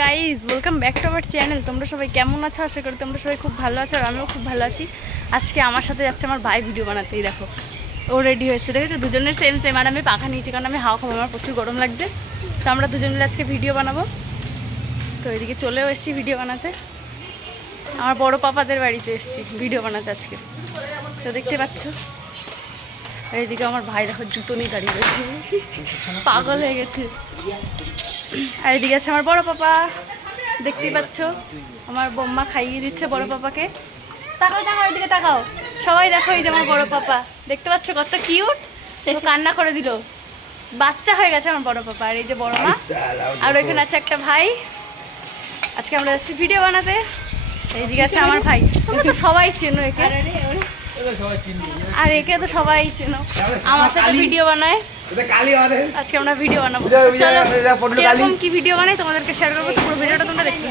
Guys welcome back to our channel তোমরা সবাই কেমন আছো? আশা করি তোমরা সবাই খুব ভালো আছো আর আমিও খুব ভালো আছি। আজকে আমার সাথে যাচ্ছে আমার ভাই ভিডিও বানাতেই, দেখো। ও রেডি হয়েছে, ঠিক আছে? দুজনের সেম সেম আর আমি পাখা নিয়েছি, কারণ আমি হাওয়া খাব, আমার প্রচুর গরম লাগছে। তো আমরা দুজন মিলে আজকে ভিডিও বানাবো। তো এদিকে চলেও এসেছি ভিডিও বানাতে। আমার বড় পাপাদের বাড়িতে এসেছি ভিডিও বানাতে আজকে। তো দেখতে পাচ্ছ? এদিকে আমার ভাই দেখো জুতো নিয়ে দাঁড়িয়ে রয়েছে। পাগল হয়ে গেছে। আর এদিকে আছে আমার বড় পাপা। দেখতেই পাচ্ছ আমার বোম্মা খাইয়ে দিচ্ছে বড় পাপাকে। তাকাও তাকাও এদিকে তাকাও। সবাই দেখো এই যে আমার বড় পাপা। দেখতে পাচ্ছ কত কিউট কান্না করে দিল। বাচ্চা হয়ে গেছে আমার বড় পাপা আর এই যে বড় মা। আর ওইখানে আছে একটা ভাই। আজকে আমরা যাচ্ছি ভিডিও বানাতে। এইদিকে আছে আমার ভাই। সবাই চেনো একে? আর একে তো সবাই চেনো। আমার সাথে ভিডিও বানায়। আজকে আমরা ভিডিও বানাবো। চলো কি ভিডিও বানাই তোমাদেরকে শেয়ার করব? পুরো ভিডিওটা তোমরা দেখবে